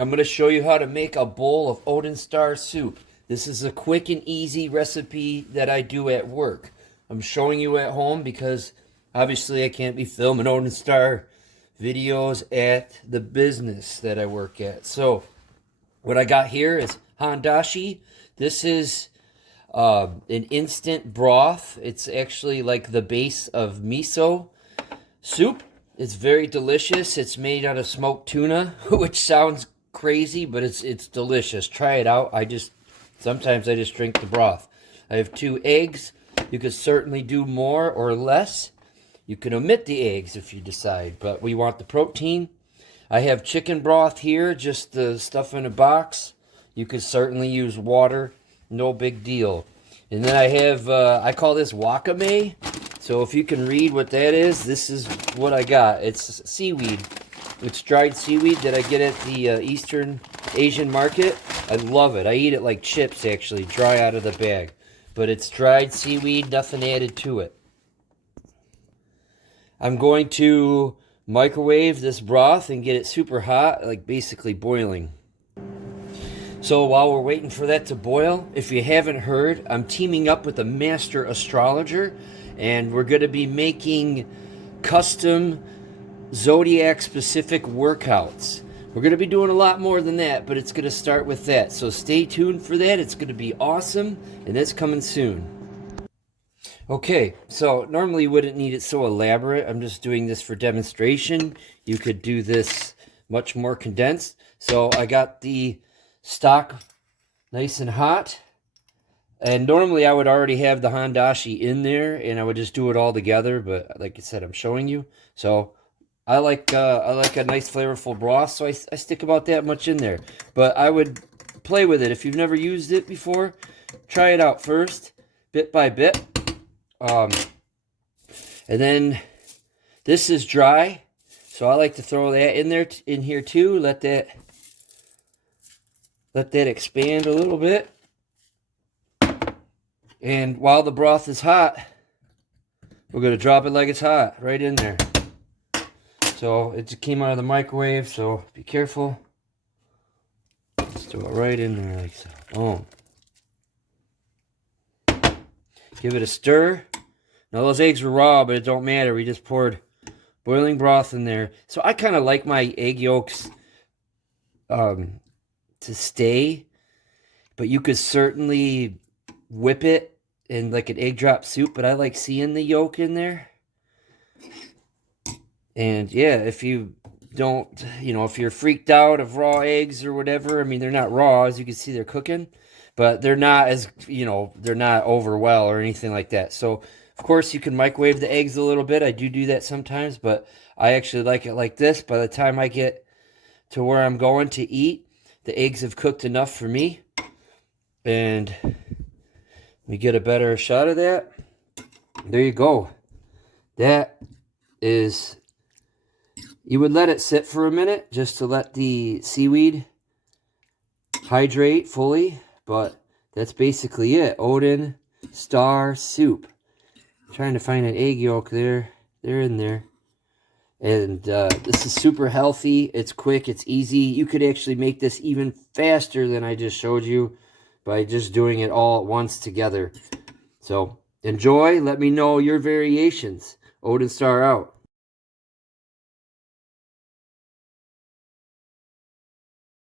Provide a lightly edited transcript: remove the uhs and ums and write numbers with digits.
I'm going to show you how to make a bowl of Odin Star soup. This is a quick and easy recipe that I do at work. I'm showing you at home because obviously I can't be filming Odin Star videos at the business that I work at. So what I got here is handashi. This is an instant broth. It's actually like the base of miso soup. It's very delicious. It's made out of smoked tuna, which sounds crazy, but it's delicious. Try it out. Sometimes I just drink the broth. I have 2 eggs. You could certainly do more or less. You can omit the eggs if you decide, but we want the protein. I have chicken broth here, just the stuff in a box. You could certainly use water, no big deal. And then I have, I call this wakame. So if you can read what that is, this is what I got. It's seaweed. It's dried seaweed that I get at the Eastern Asian market. I love it. I eat it like chips, actually, dry out of the bag. But it's dried seaweed, nothing added to it. I'm going to microwave this broth and get it super hot, like basically boiling. So while we're waiting for that to boil, if you haven't heard, I'm teaming up with a master astrologer, and we're going to be making custom zodiac-specific workouts. We're going to be doing a lot more than that, but it's going to start with that. So stay tuned for that. It's going to be awesome, and that's coming soon. Okay, so normally you wouldn't need it so elaborate. I'm just doing this for demonstration. You could do this much more condensed. So I got the stock nice and hot. And normally I would already have the handashi in there, and I would just do it all together. But like I said, I'm showing you. So I like a nice flavorful broth, so I stick about that much in there. But I would play with it. If you've never used it before, try it out first, bit by bit. And then this is dry, so I like to throw that in there, in here too. Let that expand a little bit. And while the broth is hot, we're going to drop it like it's hot right in there. So it just came out of the microwave, so be careful. Just throw it right in there like so. Boom. Give it a stir. Now those eggs were raw, but it don't matter. We just poured boiling broth in there. So I kind of like my egg yolks to stay, but you could certainly whip it in like an egg drop soup, but I like seeing the yolk in there. And yeah, if you don't, if you're freaked out of raw eggs or whatever, I mean, they're not raw, as you can see, they're cooking, but they're not as, they're not over well or anything like that. So, of course, you can microwave the eggs a little bit. I do that sometimes, but I actually like it like this. By the time I get to where I'm going to eat, the eggs have cooked enough for me. And we get a better shot of that. There you go. That is, you would let it sit for a minute just to let the seaweed hydrate fully, but that's basically it. Odin Star soup. I'm trying to find an egg yolk there. They're in there. And this is super healthy. It's quick. It's easy. You could actually make this even faster than I just showed you by just doing it all at once together. So enjoy. Let me know your variations. Odin Star out.